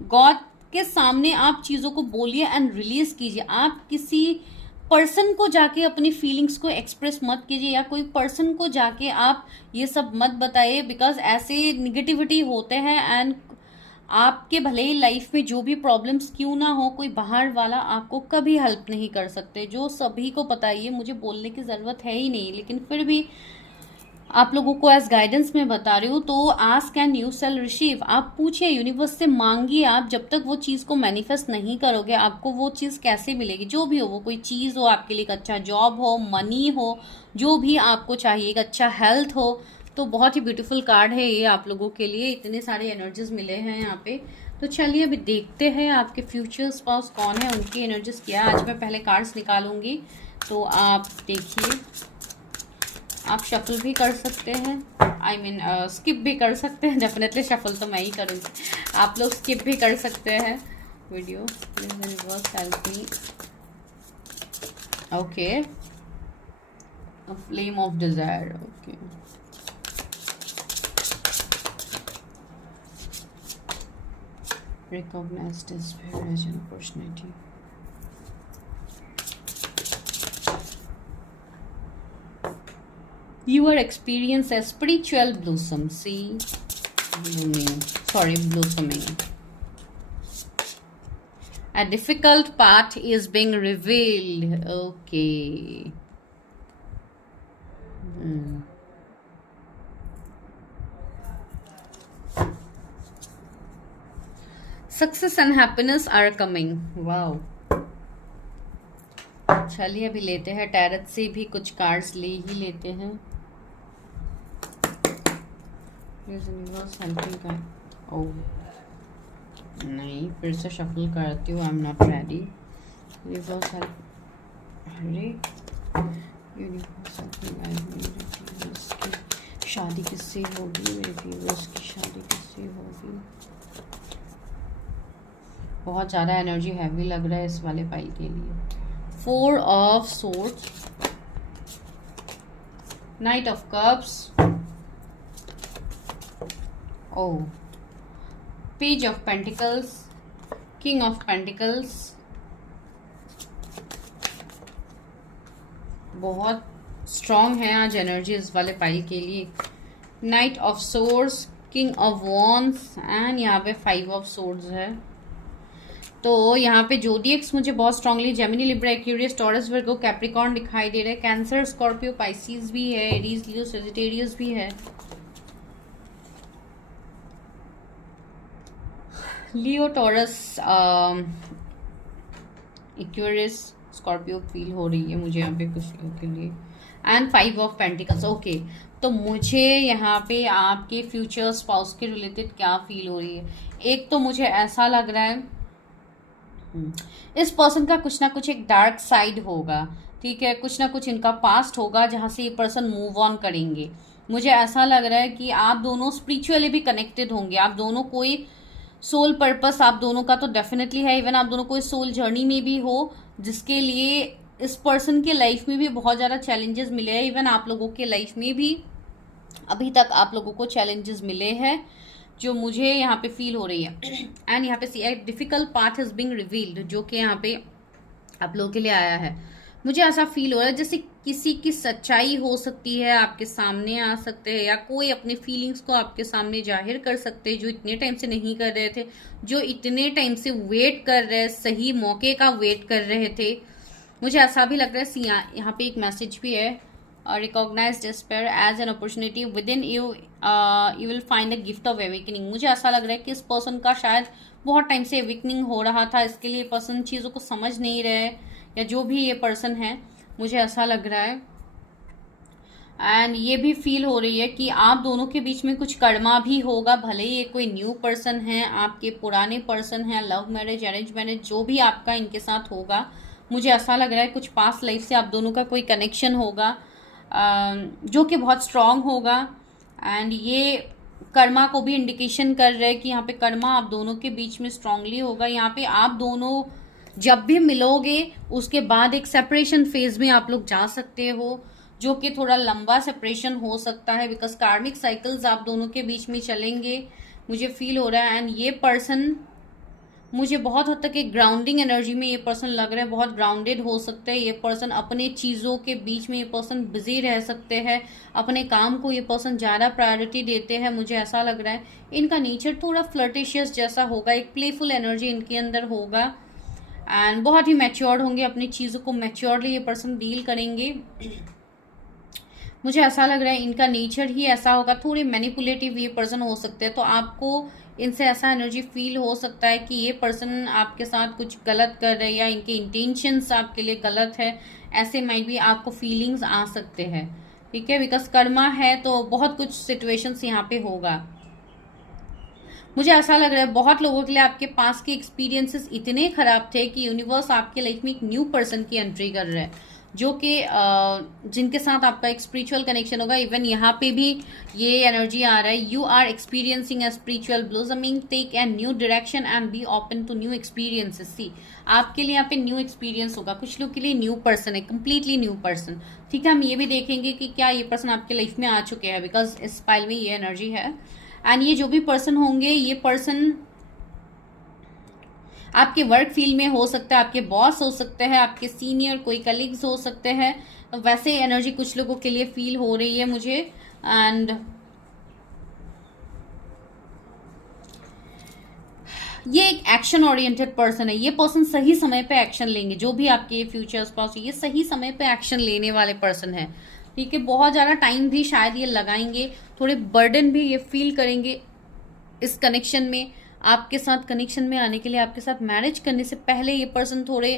गॉड के सामने आप चीज़ों को बोलिए एंड रिलीज कीजिए। आप किसी पर्सन को जाके अपनी फीलिंग्स को एक्सप्रेस मत कीजिए, या कोई पर्सन को जाके आप ये सब मत बताइए, बिकॉज ऐसे निगेटिविटी होते हैं। एंड आपके भले ही लाइफ में जो भी प्रॉब्लम्स क्यों ना हो, कोई बाहर वाला आपको कभी हेल्प नहीं कर सकते, जो सभी को पता है। ये मुझे बोलने की ज़रूरत है ही नहीं, लेकिन फिर भी आप लोगों को एज गाइडेंस में बता रही हूँ। तो ask and you shall receive. आप पूछिए, यूनिवर्स से मांगिए। आप जब तक वो चीज़ को मैनिफेस्ट नहीं करोगे आपको वो चीज़ कैसे मिलेगी। जो भी हो, वो कोई चीज़ हो, आपके लिए एक अच्छा जॉब हो, मनी हो, जो भी आपको चाहिए, एक अच्छा हेल्थ हो। तो बहुत ही ब्यूटीफुल कार्ड है ये आप लोगों के लिए। इतने सारे एनर्जीज मिले हैं यहाँ पे। तो चलिए अभी देखते हैं आपके फ्यूचर स्पाउस कौन है, उनकी एनर्जीज क्या है। आज मैं पहले कार्ड्स निकालूंगी, तो आप देखिए। आप शफल भी कर सकते हैं, आई मीन स्किप भी कर सकते हैं। डेफिनेटली शफल तो मैं ही करूँगी, आप लोग स्किप भी कर सकते हैं video. Please universe help me. Okay, a flame of desire. Okay, recognize despair as an opportunity. You are experiencing a spiritual blossom. See, blossoming. A difficult path is being revealed. Okay. Success and happiness are coming. Wow. चलिए अभी लेते हैं, tarot से भी कुछ cards ले ही लेते हैं। ओह नहीं, फिर से शफल करती हूँ। I am not ready. Universe help. अरे यूनिवर्स हेल्प। शादी किससे होगी मेरे व्यूअर्स की? शादी किससे होगी? बहुत ज़्यादा एनर्जी हैवी लग रहा है इस वाले फाइल के लिए। 4 of Swords, Knight of Cups, oh, Page of Pentacles, King of Pentacles, बहुत स्ट्रॉन्ग है आज एनर्जी इस वाले पाइल के लिए। Night of swords, king of wands and यहाँ पे 5 ऑफ सोर्ड्स है। तो यहाँ पे जोडिएक्स मुझे बहुत strongly Gemini, Libra, Aquarius, Taurus, Virgo, Capricorn दिखाई दे रहे हैं। कैंसर, स्कॉर्पियो, पाइसिस भी है, एरीज, लियो, सेजिटेरियस भी है। लियो, टॉरस, एक्वेरियस, स्कॉर्पियो फील हो रही है मुझे यहाँ पे कुछ लोगों के लिए। And 5 of pentacles. ओके, तो मुझे यहाँ पे आपके फ्यूचर स्पाउस के रिलेटेड क्या फील हो रही है? एक तो मुझे ऐसा लग रहा है इस पर्सन का कुछ ना कुछ एक डार्क साइड होगा, ठीक है, कुछ ना कुछ इनका पास्ट होगा जहाँ से ये पर्सन मूव ऑन करेंगे। मुझे ऐसा लग रहा है कि आप दोनों स्पिरिचुअली भी कनेक्टेड होंगे, आप दोनों कोई सोल पर्पस आप दोनों का तो डेफिनेटली है। इवन आप दोनों कोई सोल जर्नी में भी हो, जिसके लिए इस पर्सन के लाइफ में भी बहुत ज़्यादा चैलेंजेस मिले हैं। इवन आप लोगों के लाइफ में भी अभी तक आप लोगों को चैलेंजेस मिले हैं, जो मुझे यहाँ पे फील हो रही है। एंड यहाँ पे see a difficult path is being revealed, जो कि यहाँ पे आप लोगों के लिए आया है। मुझे ऐसा फील हो रहा है जैसे किसी की सच्चाई हो सकती है, आपके सामने आ सकते हैं, या कोई अपने फीलिंग्स को आपके सामने जाहिर कर सकते हैं, जो इतने टाइम से नहीं कर रहे थे, जो इतने टाइम से वेट कर रहे, सही मौके का वेट कर रहे थे। मुझे ऐसा भी लग रहा है यहाँ पे एक मैसेज भी है, recognise despair as an opportunity within you, you will find a gift of awakening. मुझे ऐसा लग रहा है कि इस पर्सन का शायद बहुत टाइम से एवेकनिंग हो रहा था, इसके लिए पर्सन चीज़ों को समझ नहीं रहे, या जो भी ये पर्सन है, मुझे ऐसा लग रहा है। एंड ये भी फील हो रही है कि आप दोनों के बीच में कुछ कर्मा भी होगा, भले ही ये कोई न्यू पर्सन है, आपके पुराने पर्सन है, लव मैरिज, अरेंज मैरिज, जो भी आपका इनके साथ होगा, मुझे ऐसा लग रहा है कुछ पास्ट लाइफ से आप दोनों का कोई कनेक्शन होगा, जो कि बहुत स्ट्रांग होगा। एंड ये कर्मा को भी इंडिकेशन कर रहे हैं कि यहाँ पे कर्मा आप दोनों के बीच में स्ट्रांगली होगा। यहाँ पे आप दोनों जब भी मिलोगे उसके बाद एक सेपरेशन फेज में आप लोग जा सकते हो, जो कि थोड़ा लंबा सेपरेशन हो सकता है, बिकॉज कार्मिक साइकिल्स आप दोनों के बीच में चलेंगे, मुझे फील हो रहा है। एंड ये पर्सन मुझे बहुत हद तक एक ग्राउंडिंग एनर्जी में ये पर्सन लग रहा है, बहुत ग्राउंडेड हो सकता है ये पर्सन, अपने चीज़ों के बीच में ये पर्सन बिजी रह सकते हैं, अपने काम को ये पर्सन ज़्यादा प्रायोरिटी देते हैं, मुझे ऐसा लग रहा है। इनका नेचर थोड़ा फ्लर्टिशियस जैसा होगा, एक प्लेफुल एनर्जी इनके अंदर होगा, एंड बहुत ही मैच्योर्ड होंगे, अपनी चीज़ों को मैच्योर्डली ये पर्सन डील करेंगे। मुझे ऐसा लग रहा है इनका नेचर ही ऐसा होगा, थोड़े मैनिपुलेटिव ये पर्सन हो सकते हैं, तो आपको इनसे ऐसा एनर्जी फील हो सकता है कि ये पर्सन आपके साथ कुछ गलत कर रहे हैं, या इनके इंटेंशंस आपके लिए गलत है, ऐसे माइट भी आपको फीलिंग्स आ सकते हैं, ठीक है, बिकॉज कर्मा है तो बहुत कुछ सिचुएशंस यहाँ पे होगा। मुझे ऐसा लग रहा है बहुत लोगों के लिए आपके पास के एक्सपीरियंसेस इतने खराब थे कि यूनिवर्स आपके लाइफ में एक न्यू पर्सन की एंट्री कर रहा है, जो कि जिनके साथ आपका एक स्पिरिचुअल कनेक्शन होगा। इवन यहाँ पे भी ये एनर्जी आ रहा है, you are experiencing a spiritual blossoming, take a new direction and be open to new experiences. See, आपके लिए यहाँ पे न्यू एक्सपीरियंस होगा, कुछ लोग के लिए न्यू पर्सन है, कंप्लीटली न्यू पर्सन, ठीक है। हम ये भी देखेंगे कि क्या ये पर्सन आपके लाइफ में आ चुके हैं, बिकॉज इस फाइल में ये एनर्जी है। एंड ये जो भी पर्सन होंगे, ये पर्सन आपके वर्क फील्ड में हो सकता है, आपके बॉस हो सकते हैं, आपके सीनियर कोई कलीग्स हो सकते हैं, तो वैसे एनर्जी कुछ लोगों के लिए फील हो रही है मुझे। एंड ये एक एक्शन ओरिएंटेड पर्सन है, ये पर्सन सही समय पे एक्शन लेंगे, जो भी आपके फ्यूचर स्पाउस, ये सही समय पे एक्शन लेने वाले पर्सन है, ठीक है। बहुत ज़्यादा टाइम भी शायद ये लगाएंगे, थोड़े बर्डन भी ये फील करेंगे इस कनेक्शन में, आपके साथ कनेक्शन में आने के लिए। आपके साथ मैरिज करने से पहले ये पर्सन थोड़े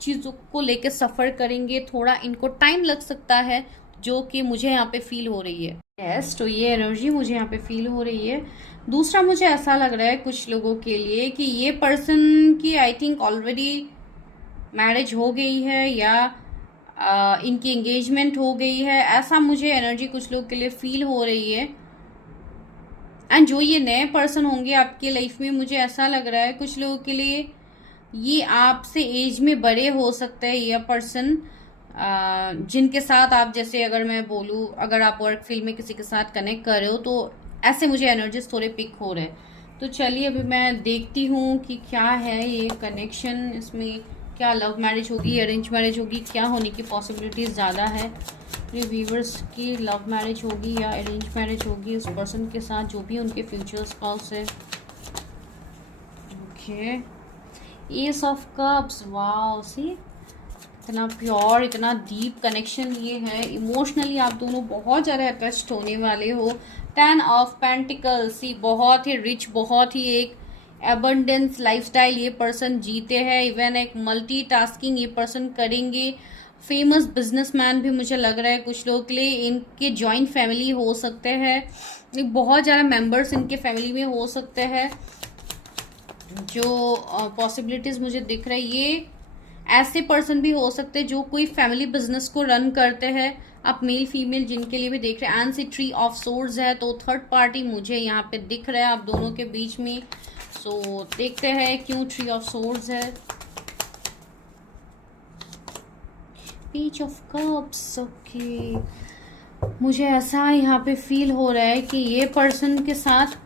चीज़ों को लेकर सफ़र करेंगे, थोड़ा इनको टाइम लग सकता है, जो कि मुझे यहाँ पे फील हो रही है। यस, तो ये एनर्जी मुझे यहाँ पे फील हो रही है। दूसरा, मुझे ऐसा लग रहा है कुछ लोगों के लिए कि ये पर्सन की आई थिंक ऑलरेडी मैरिज हो गई है, या इनकी एंगेजमेंट हो गई है, ऐसा मुझे एनर्जी कुछ लोगों के लिए फील हो रही है। एंड जो ये नए पर्सन होंगे आपके लाइफ में, मुझे ऐसा लग रहा है कुछ लोगों के लिए ये आपसे एज में बड़े हो सकते हैं ये पर्सन, जिनके साथ आप, जैसे अगर मैं बोलूँ, अगर आप वर्क फील्ड में किसी के साथ कनेक्ट कर रहे हो तो ऐसे मुझे एनर्जीज थोड़े पिक हो रहे हैं। तो चलिए अभी मैं देखती हूँ कि क्या है ये कनेक्शन, इसमें क्या लव मैरिज होगी, अरेंज मैरिज होगी, क्या होने की पॉसिबिलिटीज़ ज़्यादा है। ये व्यूवर्स की लव मैरिज होगी या अरेंज मैरिज होगी उस पर्सन के साथ, जो भी उनके फ्यूचर स्पाउस है। Okay, ace of cups, wow, see इतना प्योर, इतना डीप कनेक्शन ये है। इमोशनली आप दोनों बहुत ज़्यादा अटैच्ड होने वाले हो। 10 ऑफ पेंटिकल्स, सी बहुत ही रिच, बहुत ही एक एबंडेंस लाइफस्टाइल ये पर्सन जीते हैं। इवन एक मल्टीटास्किंग ये पर्सन करेंगे। फेमस बिजनेसमैन भी मुझे लग रहा है कुछ लोगों के लिए। इनके जॉइंट फैमिली हो सकते हैं, बहुत ज़्यादा मेंबर्स इनके फैमिली में हो सकते हैं। जो पॉसिबिलिटीज़ मुझे दिख रही है, ये ऐसे पर्सन भी हो सकते हैं जो कोई फैमिली बिजनेस को रन करते हैं। आप मेल फीमेल जिनके लिए भी देख रहे हैं। And see three of swords है, तो थर्ड पार्टी मुझे यहाँ पे दिख रहा है आप दोनों के बीच में। सो देखते हैं क्यों ट्री ऑफ सोर्ड्स है। पेज ऑफ कप्स, ओके, मुझे ऐसा यहाँ पे फील हो रहा है कि ये पर्सन के साथ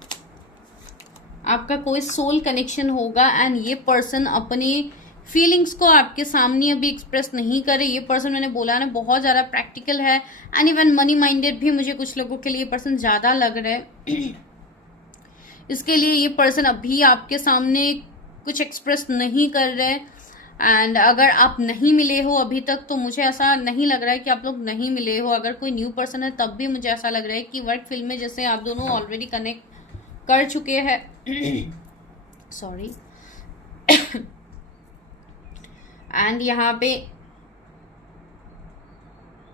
आपका कोई सोल कनेक्शन होगा एंड ये पर्सन अपनी फीलिंग्स को आपके सामने अभी एक्सप्रेस नहीं करे। ये पर्सन, मैंने बोला ना, बहुत ज़्यादा प्रैक्टिकल है एंड इवन मनी माइंडेड भी मुझे कुछ लोगों के लिए पर्सन ज़्यादा लग रहा है। इसके लिए ये पर्सन अभी आपके सामने कुछ एक्सप्रेस नहीं कर रहे। एंड अगर आप नहीं मिले हो अभी तक तो मुझे ऐसा नहीं लग रहा है कि आप लोग नहीं मिले हो। अगर कोई न्यू पर्सन है तब भी मुझे ऐसा लग रहा है कि वर्क फील्ड में जैसे आप दोनों ऑलरेडी कनेक्ट कर चुके हैं। सॉरी। एंड यहाँ पे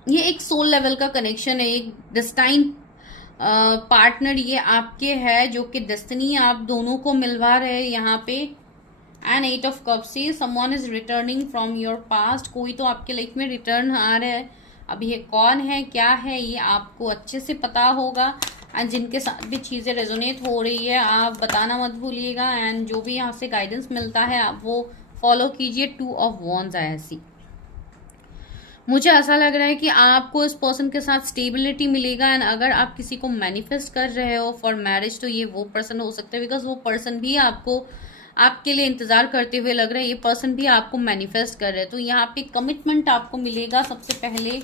ये एक सोल लेवल का कनेक्शन है, एक डेस्टाइन पार्टनर ये आपके है जो कि डेस्टिनी आप दोनों को मिलवा रहे हैं यहाँ पे। And 8 of cups, someone is returning from your past, कोई तो आपके लाइफ में रिटर्न आ रहा है। अब ये कौन है, क्या है, ये आपको अच्छे से पता होगा। एंड जिनके साथ भी चीज़ें रेजोनेट हो रही है आप बताना मत भूलिएगा। एंड जो भी यहाँ से गाइडेंस मिलता है आप वो फॉलो कीजिए। 2 ऑफ वॉन्ड्स आया ऐसी। मुझे ऐसा लग रहा है कि आपको इस पर्सन के साथ स्टेबिलिटी मिलेगा। एंड अगर आप किसी को मैनिफेस्ट कर रहे हो फॉर मैरिज तो ये वो पर्सन हो सकता है, बिकॉज वो पर्सन भी आपको, आपके लिए इंतजार करते हुए लग रहा है। ये पर्सन भी आपको मैनिफेस्ट कर रहे हैं। तो यहाँ पे कमिटमेंट आपको मिलेगा सबसे पहले,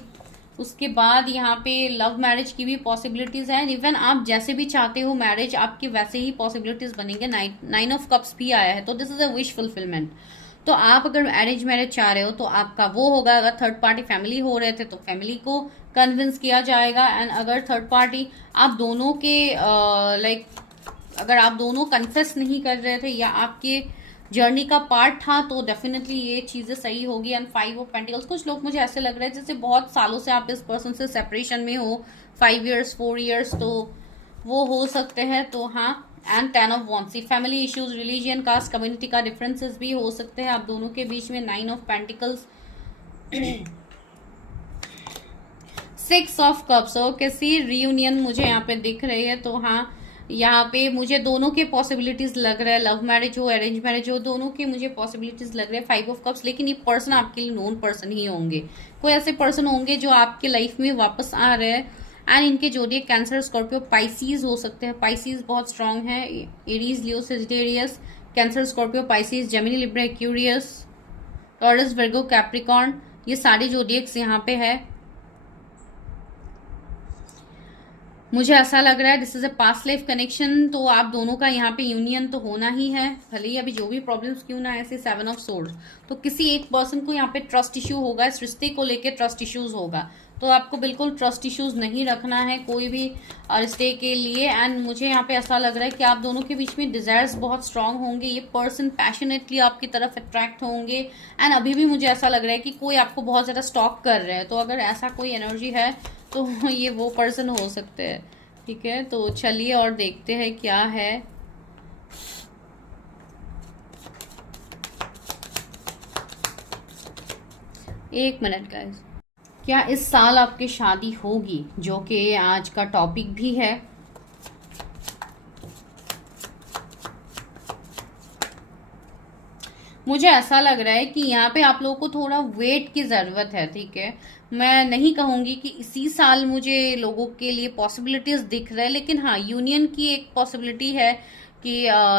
उसके बाद यहाँ पे लव मैरिज की भी पॉसिबिलिटीज है। इवन आप जैसे भी चाहते हो मैरिज, आपकी वैसे ही पॉसिबिलिटीज बनेंगे। 9 ऑफ कप्स भी आया है, तो this is a wish fulfilment. तो आप अगर अरेंज मैरिज चाह रहे हो तो आपका वो होगा। अगर थर्ड पार्टी फैमिली हो रहे थे तो फैमिली को कन्विंस किया जाएगा। एंड अगर थर्ड पार्टी आप दोनों के अगर आप दोनों कन्फेस नहीं कर रहे थे या आपके जर्नी का पार्ट था तो डेफिनेटली ये चीज़ें सही होगी। एंड 5 ऑफ पेंटिकल्स, कुछ लोग मुझे ऐसे लग रहे हैं जैसे बहुत सालों से आप इस पर्सन से सेपरेशन में हो, 5 years 4 years, तो वो हो सकते हैं। तो हाँ। And 10 of wands, family issues, religion, caste, community का डिफरेंसेस भी हो सकते हैं आप दोनों के बीच में। 9 of pentacles, 6 of cups, okay, see reunion मुझे यहाँ पे दिख रही है। तो हाँ, यहाँ पे मुझे दोनों के पॉसिबिलिटीज लग रहा है, लव मैरिज हो अरेंज मैरिज हो, दोनों के मुझे पॉसिबिलिटीज लग रहे हैं। 5 ऑफ कप्स, लेकिन ये पर्सन आपके लिए नोन पर्सन ही होंगे। कोई ऐसे पर्सन होंगे जो आपके लाइफ में वापस आ रहे हैं। एंड इनके जोडिएक कैंसर, स्कॉर्पियो, पाइसीज हो सकते हैं। पाइसीज बहुत स्ट्रांग है। Aries, Leo, Sagittarius, Cancer, Scorpio, Pisces, Gemini, Libra, Aquarius, Taurus, Virgo, Capricorn, ये सारे जोडिएक्स यहाँ पे है। मुझे ऐसा लग रहा है this is a past life connection. तो आप दोनों का यहाँ पे यूनियन तो होना ही है, भले ही अभी जो भी प्रॉब्लम्स क्यों ना ऐसे। 7 ऑफ सोर्ड्स, तो किसी एक पर्सन को यहाँ पे ट्रस्ट इश्यू होगा, इस रिश्ते को लेके ट्रस्ट इश्यूज होगा। तो आपको बिल्कुल ट्रस्ट इश्यूज नहीं रखना है कोई भी रिश्ते के लिए। एंड मुझे यहाँ पे ऐसा लग रहा है कि आप दोनों के बीच में डिजायर्स बहुत स्ट्रांग होंगे। ये पर्सन पैशनेटली आपकी तरफ अट्रैक्ट होंगे। एंड अभी भी मुझे ऐसा लग रहा है कि कोई आपको बहुत ज़्यादा स्टॉक कर रहे हैं। तो अगर ऐसा कोई एनर्जी है तो ये वो पर्सन हो सकते हैं। ठीक है, तो चलिए और देखते हैं क्या है। एक मिनट गाइस, क्या इस साल आपकी शादी होगी, जो कि आज का टॉपिक भी है। मुझे ऐसा लग रहा है कि यहाँ पे आप लोगों को थोड़ा वेट की ज़रूरत है, ठीक है। मैं नहीं कहूँगी कि इसी साल मुझे लोगों के लिए पॉसिबिलिटीज़ दिख रहा है, लेकिन हाँ, यूनियन की एक पॉसिबिलिटी है कि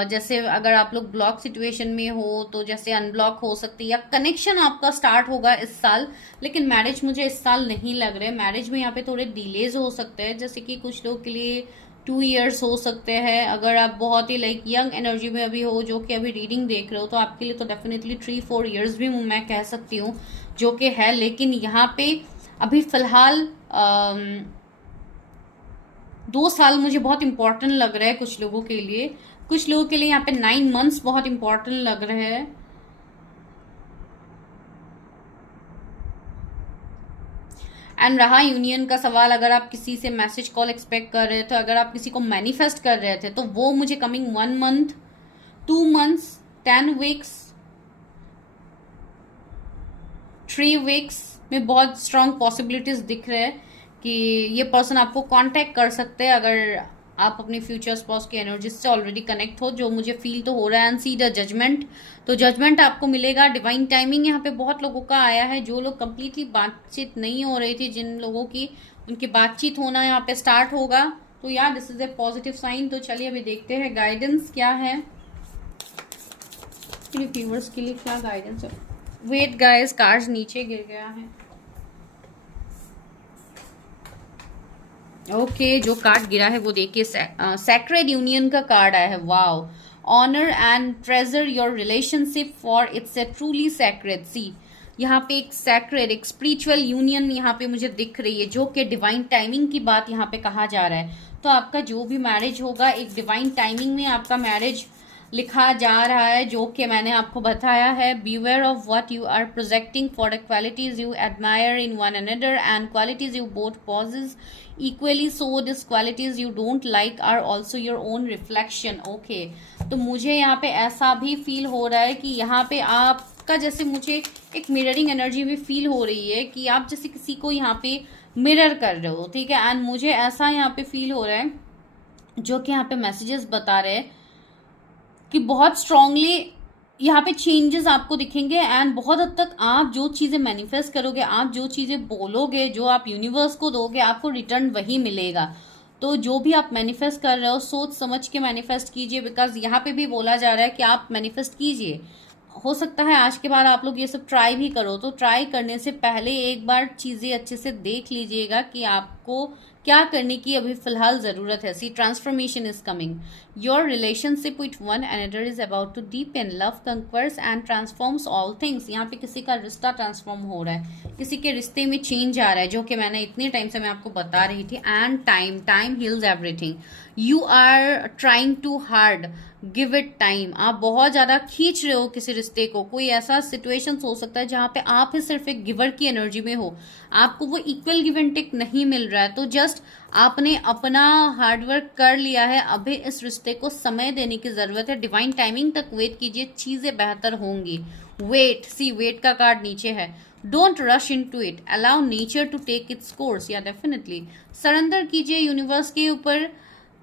जैसे अगर आप लोग ब्लॉक सिचुएशन में हो तो जैसे अनब्लॉक हो सकती है, या कनेक्शन आपका स्टार्ट होगा इस साल। लेकिन मैरिज मुझे इस साल नहीं लग रहा है। मैरिज में यहाँ पे थोड़े डिलेज हो सकते हैं, जैसे कि कुछ लोग के लिए 2 इयर्स हो सकते हैं। अगर आप बहुत ही लाइक यंग एनर्जी में अभी हो, जो कि अभी रीडिंग देख रहे हो, तो आपके लिए तो डेफिनेटली 3-4 इयर्स भी मैं कह सकती हूँ, जो कि है। लेकिन यहाँ पे अभी फिलहाल 2 साल मुझे बहुत इंपॉर्टेंट लग रहा है कुछ लोगों के लिए। कुछ लोगों के लिए यहाँ पे 9 मंथ्स बहुत इंपॉर्टेंट लग रहे हैं। एंड रहा यूनियन का सवाल, अगर आप किसी से मैसेज कॉल एक्सपेक्ट कर रहे थे, अगर आप किसी को मैनिफेस्ट कर रहे थे, तो वो मुझे coming 1 month, 2 months, 10 weeks, 3 weeks में बहुत स्ट्रांग पॉसिबिलिटीज दिख रहे हैं कि ये पर्सन आपको कांटेक्ट कर सकते हैं, अगर आप अपने फ्यूचर स्पाउस की एनर्जी से ऑलरेडी कनेक्ट हो, जो मुझे फील तो हो रहा है। एंड सी द जजमेंट, तो जजमेंट आपको मिलेगा। डिवाइन टाइमिंग यहाँ पे बहुत लोगों का आया है। जो लोग कंप्लीटली बातचीत नहीं हो रही थी, जिन लोगों की, उनकी बातचीत होना यहाँ पे स्टार्ट होगा। तो यार this is a positive sign. तो चलिए अभी देखते हैं गाइडेंस क्या है व्यूअर्स के लिए, क्या गाइडेंस है। वेट गाइस, कार्ड्स नीचे गिर गया है। ओके जो कार्ड गिरा है वो देखिए, सैक्रेड यूनियन का कार्ड आया है। Wow, honour and treasure your relationship for it's a truly sacred. See, यहाँ पे एक सैक्रेड, एक स्पिरिचुअल यूनियन यहाँ पे मुझे दिख रही है, जो कि डिवाइन टाइमिंग की बात यहाँ पे कहा जा रहा है। तो आपका जो भी मैरिज होगा, एक डिवाइन टाइमिंग में आपका मैरिज लिखा जा रहा है, जो कि मैंने आपको बताया है। Beware of what you are projecting for the qualities you admire in one another and qualities you both possess equally, so these qualities you don't like are also your own reflection. Okay, तो मुझे यहाँ पे ऐसा भी feel हो रहा है कि यहाँ पे आपका जैसे मुझे एक मिररिंग एनर्जी भी फील हो रही है कि आप जैसे किसी को यहाँ पे मिरर कर रहे हो, ठीक है। एंड मुझे ऐसा यहाँ पे फील हो रहा है, जो कि यहाँ पे मैसेजेस बता रहे हैं कि बहुत स्ट्रांगली यहाँ पे चेंजेस आपको दिखेंगे। एंड बहुत हद तक आप जो चीज़ें मैनिफेस्ट करोगे, आप जो चीज़ें बोलोगे, जो आप यूनिवर्स को दोगे, आपको रिटर्न वही मिलेगा। तो जो भी आप मैनिफेस्ट कर रहे हो, सोच समझ के मैनिफेस्ट कीजिए, बिकॉज यहाँ पे भी बोला जा रहा है कि आप मैनिफेस्ट कीजिए। हो सकता है आज के बाद आप लोग ये सब ट्राई भी करो, तो ट्राई करने से पहले एक बार चीज़ें अच्छे से देख लीजिएगा कि आपको क्या करने की अभी फिलहाल ज़रूरत है। See, transformation is coming. Your relationship with one another is about to deepen, love conquers and transforms all things. यहाँ पे किसी का रिश्ता ट्रांसफॉर्म हो रहा है, किसी के रिश्ते में चेंज आ रहा है, जो कि मैंने इतने टाइम से मैं आपको बता रही थी। And time heals everything. You are trying too hard, give it time. आप बहुत ज़्यादा खींच रहे हो किसी रिश्ते को। कोई ऐसा सिचुएशन हो सकता है जहाँ पे आप ही सिर्फ एक गिवर की एनर्जी में हो, आपको वो इक्वल गिव एंड टेक नहीं मिल रहा है। तो जस्ट आपने अपना हार्डवर्क कर लिया है, अभी इस रिश्ते को समय देने की ज़रूरत है। डिवाइन टाइमिंग तक वेट कीजिए, चीज़ें बेहतर होंगी। वेट, सी वेट का कार्ड नीचे है। Don't rush into it, allow nature to take its course. या डेफिनेटली सरेंडर कीजिए यूनिवर्स के ऊपर।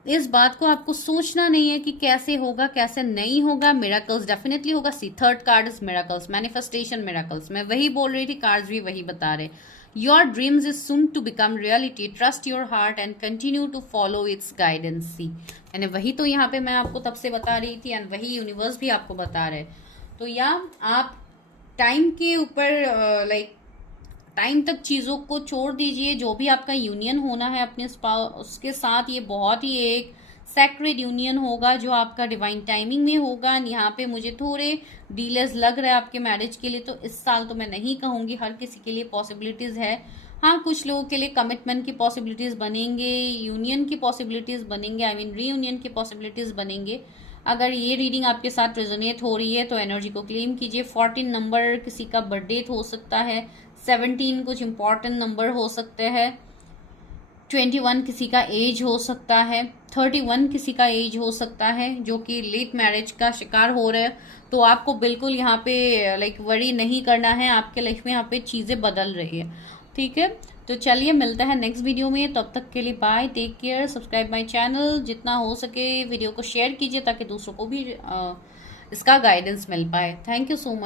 इस बात को आपको सोचना नहीं है कि कैसे होगा कैसे नहीं होगा। मिराकल्स डेफिनेटली होगा। See, third card is miracles, manifestation miracles. मैं वही बोल रही थी, कार्ड्स भी वही बता रहे। Your dreams is soon to become reality, trust your heart and continue to follow its guidance. See, मैंने वही तो यहाँ पे मैं आपको तब से बता रही थी, एंड वही यूनिवर्स भी आपको बता रहे। तो या आप टाइम के ऊपर लाइक टाइम तक चीज़ों को छोड़ दीजिए। जो भी आपका यूनियन होना है अपने स्पाउस के साथ, ये बहुत ही एक सैक्रेड यूनियन होगा, जो आपका डिवाइन टाइमिंग में होगा। यहाँ पे मुझे थोड़े डीलेस लग रहे हैं आपके मैरिज के लिए। तो इस साल तो मैं नहीं कहूँगी, हर किसी के लिए पॉसिबिलिटीज़ है। हाँ, कुछ लोगों के लिए कमिटमेंट की पॉसिबिलिटीज़ बनेंगे, यूनियन की पॉसिबिलिटीज़ बनेंगे, आई मीन रीयूनियन की पॉसिबिलिटीज़ बनेंगे। अगर ये रीडिंग आपके साथ रेजोनेट हो रही है तो एनर्जी को क्लेम कीजिए। 14 नंबर किसी का बर्थडे हो सकता है, 17 कुछ इंपॉर्टेंट नंबर हो सकते हैं, 21 किसी का एज हो सकता है, 31 किसी का एज हो सकता है, जो कि लेट मैरिज का शिकार हो रहे हैं। तो आपको बिल्कुल यहाँ पे लाइक वरी नहीं करना है, आपके लाइफ में यहाँ पे चीज़ें बदल रही है, ठीक है। तो चलिए मिलता है नेक्स्ट वीडियो में, तब तक के लिए bye, take care, subscribe my channel, जितना हो सके वीडियो को शेयर कीजिए ताकि दूसरों को भी इसका गाइडेंस मिल पाए। Thank you so much.